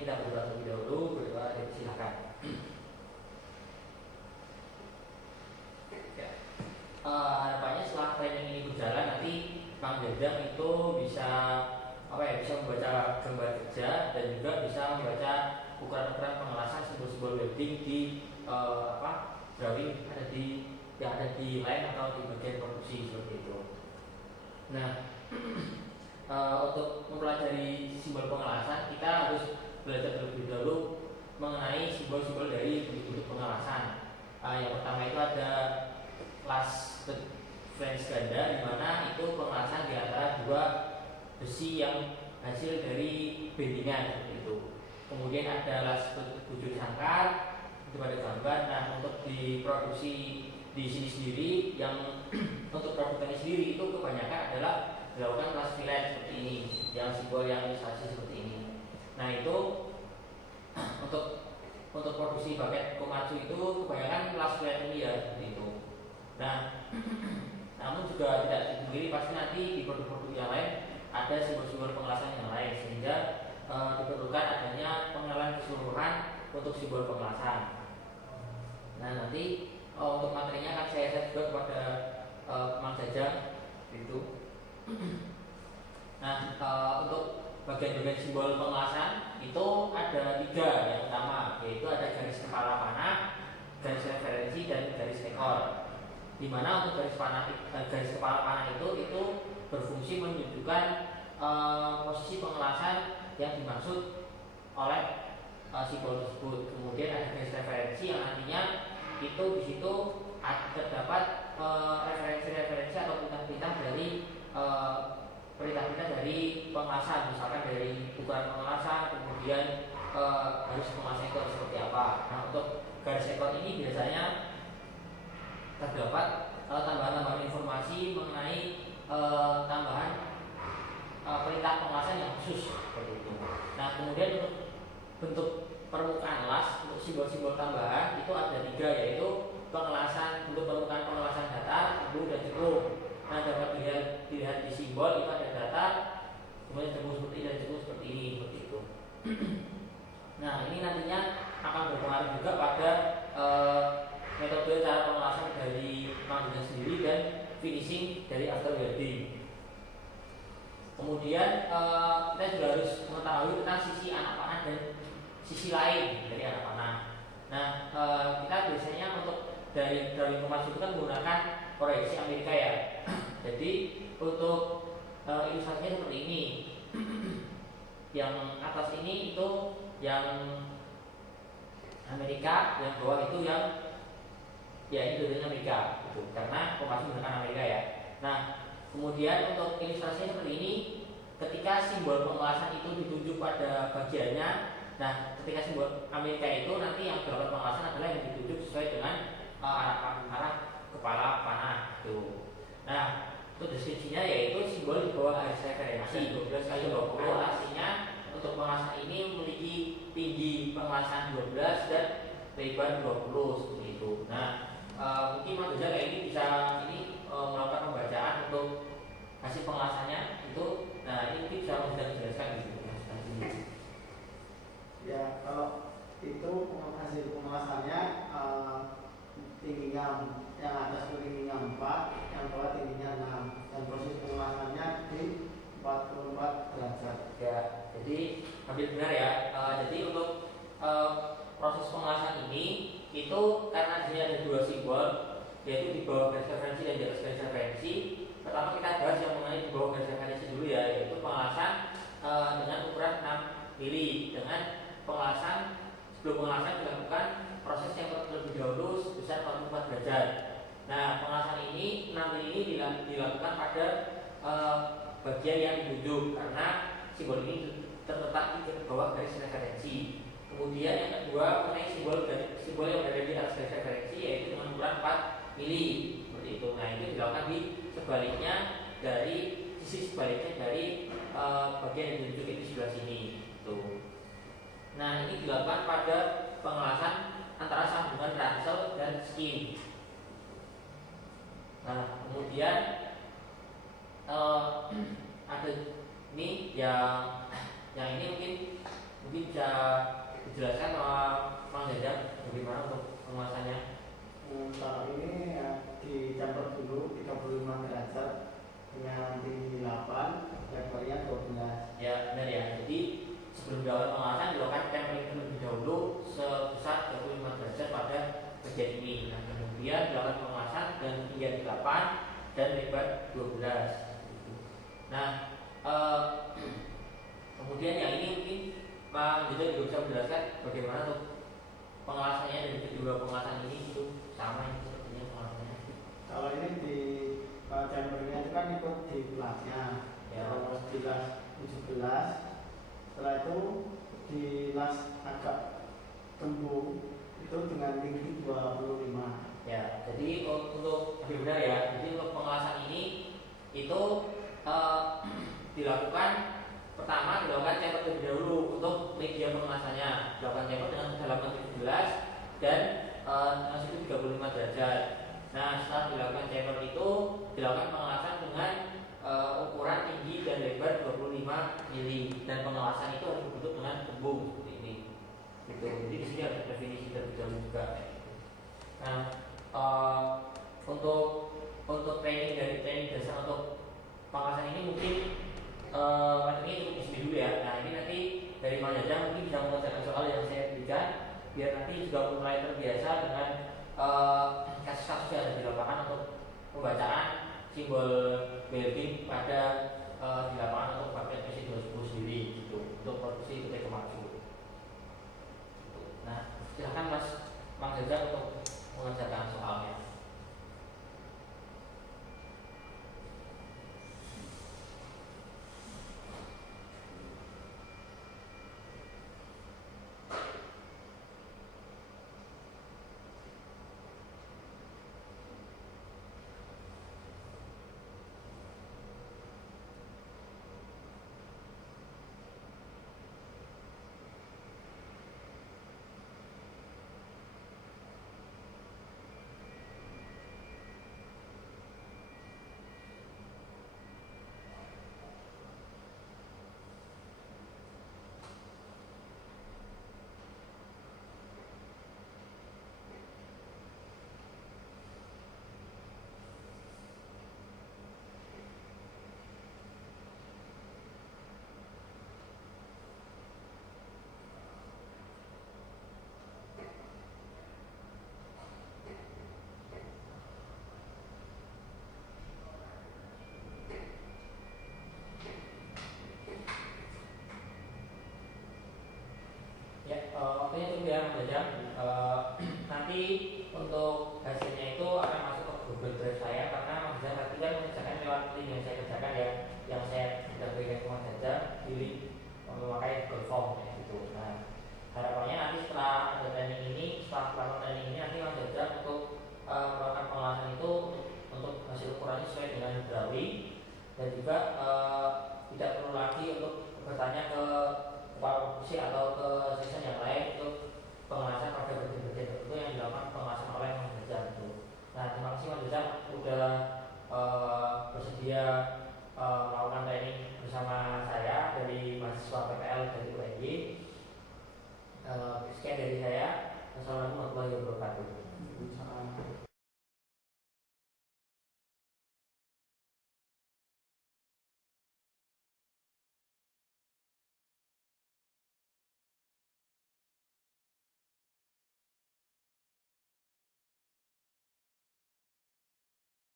kita berdoa terlebih dahulu, berdoa silakan. Ya. Harapannya setelah training ini berjalan nanti Kang Jajang itu bisa bisa membaca gambar kerja dan juga bisa membaca ukuran-ukuran pengelasan simbol-simbol welding di drawing yang ada di line atau di bagian produksi seperti itu. Nah, untuk mempelajari simbol pengelasan kita harus belajar terlebih dahulu mengenai simbol-simbol dari bentuk-bentuk pengelasan. Yang pertama itu ada las flange ganda, di mana itu pengelasan di antara dua besi yang hasil dari bendingan seperti itu. Kemudian ada las bujur sangkar itu pada gambar. Nah, untuk diproduksi di sini sendiri yang untuk produksinya sendiri itu kebanyakan adalah dilakukan las fillet seperti ini, yang simbol yang ilustrasi seperti ini. Nah, itu untuk produksi paket Komatsu itu kebanyakan las fillet ini ya seperti itu. Nah, namun juga tidak sendiri, pasti nanti di produk-produk yang lain ada simbol-simbol pengelasan yang lain, sehingga diperlukan adanya pengenalan keseluruhan untuk simbol pengelasan. Nah, nanti untuk materinya akan saya share juga kepada Mang Jajang itu. Nah, untuk bagian-bagian simbol pengelasan itu ada 3 yang utama, yaitu ada garis kepala panah, garis referensi, dan garis ekor. Di mana untuk garis kepala panah itu berfungsi menunjukkan posisi pengelasan yang dimaksud oleh simbol tersebut. Kemudian ada garis referensi yang nantinya itu di situ terdapat referensi-referensi atau perintah-perintah dari perintah-perintah dari pengelasan, misalkan dari ukuran pengelasan, kemudian harus pengelasan itu seperti apa. Nah, untuk garis ekor ini biasanya terdapat tambahan-tambahan informasi mengenai tambahan perintah pengelasan yang khusus seperti itu. Nah, kemudian untuk bentuk permukaan las untuk simbol-simbol tambahan itu ada 3, yaitu pengelasan, bentuk permukaan pengelasan datar, tebu, dan cekung. Nah, dapat dilihat di simbol itu ada datar, kemudian cekung seperti ini dan cekung seperti ini, seperti itu. Nah, ini nantinya akan berpengaruh juga pada metode cara pengelasan dari Mang sendiri dan finishing dari after welding. Kemudian kita juga harus mengetahui tentang sisi anak panah dan sisi lain dari anak panah. Nah, kita biasanya untuk dari drawing Komatsu itu kan menggunakan proyeksi Amerika ya. Jadi untuk ilustrasinya seperti ini. Yang atas ini itu yang Amerika, yang bawah itu yang ini dua-duanya Amerika gitu. Karena Komatsu menggunakan Amerika ya. Nah, kemudian untuk ilustrasinya seperti ini, ketika simbol pengelasan itu ditunjuk pada bagiannya. Nah, ketika simbol Amerika itu nanti yang dilakukan pengelasan adalah yang ditunjuk sesuai dengan arah kepala panah itu. Nah, itu deskripsinya yaitu simbol di bawah garis referensi 12x20, artinya untuk pengelasan ini memiliki tinggi pengelasan 12 dan lebar 20 seperti itu. Nah, mungkin Mas Jajang kayak ini bisa melakukan pembacaan untuk hasil pengelasannya itu. Nah, ini mungkin bisa Mas Jajang jelaskan gitu. Ya, kalau itu hasil pengelasannya tingginya yang atas itu tingginya 4, yang bawah tingginya 6, dan proses pengelasannya di 44 derajat. Ya, jadi hampir benar ya. Jadi untuk proses pengelasan ini itu karena dia ada 2 simbol, yaitu di bawah garis referensi dan di atas garis referensi. Pertama kita bahas yang mengenai di bawah garis referensi dulu ya, yaitu pengelasan dengan ukuran 6 mili dengan pengelasan. Sebelum pengelasan dilakukan proses yang terlebih dahulu sebesar 44 derajat. Nah, pengelasan ini 6 mili ini dilakukan pada bagian yang ditunjuk karena simbol ini terletak di bawah garis referensi. Kemudian yang kedua mengenai simbol yang berada di atas garis referensi, yaitu dengan ukuran 4 mili seperti itu. Nah, itu dilakukan di sebaliknya dari sisi sebaliknya dari bagian yang ditunjuk itu sebelah sini. Tuh. Nah, ini dilakukan pada pengelasan antara sambungan ransel dan skin. Nah, kemudian ada ini yang ini mungkin Mungkin bisa dijelaskan sama Mang Jajang bagaimana untuk pengemasannya? Kalau ini ya, dicampur dulu 35 derajat dengan tinggi 8, lebarnya 12. Ya benar ya. Jadi sebelum dilakukan pengemasan dilakukan tempering terlebih dahulu sebesar 35 derajat pada bagian ini. Nah kemudian dilakukan pengemasan dengan ketinggian 8 dan lebar 12. Nah kemudian yang ini mungkin Pak Jajang juga bisa menjelaskan bagaimana untuk pengelasannya dari kedua pengelasan ini itu sama ini sepertinya pengelasannya. Kalau ini di chambernya itu kan ikut di kelasnya, Ya. terus di kelas 17. Setelah itu di kelas agak kembung itu dengan tinggi 25. Ya, jadi untuk lebih benar ya, jadi untuk pengelasan ini itu dilakukan pertama dilakukan chamber terlebih dahulu untuk media pengelasannya, dilakukan chamber dengan kedalaman 17 dan dengan suhu 35 derajat. Nah setelah dilakukan chamber itu dilakukan pengelasan dengan ukuran tinggi dan lebar 25 mili dan pengelasan itu harus dibentuk dengan kembung seperti ini. Gitu. Jadi di sini ada definisi terlebih dahulu juga. Nah untuk training dasar untuk pengelasan ini mungkin materi cukup di sini dulu ya. Nah ini nanti dari Mang Jajang mungkin bisa mengerjakan soal yang saya berikan biar nanti juga mulai terbiasa dengan kasus-kasus yang ada di lapangan untuk pembacaan simbol Belvin pada di lapangan untuk pakai PC210 sendiri gitu untuk produksi PT Komatsu. Nah silakan Mas Mang Jajang untuk mengerjakan soalnya. Waktunya tunggu ya Mas Jajang. Nanti untuk hasilnya itu akan masuk ke Google Drive saya karena Mas Jajang tadi kan mengerjakan lewat link yang saya kerjakan ya, yang saya sudah berikan ke Mas Jajang di link memakai Google Form ya, gitu. Nah harapannya nanti setelah ada training ini, setelah pelaksanaan training ini nanti Mas Jajang untuk melakukan pengelasan itu untuk hasil ukurannya sesuai dengan drawing dan juga tidak perlu lagi untuk bertanya ke produksi atau ke season yang lain untuk pengelasan pada bagian-bagian tertentu yang dilakukan pengelasan oleh Mas Jajang itu. Nah terima kasih Mas Jajang sudah bersedia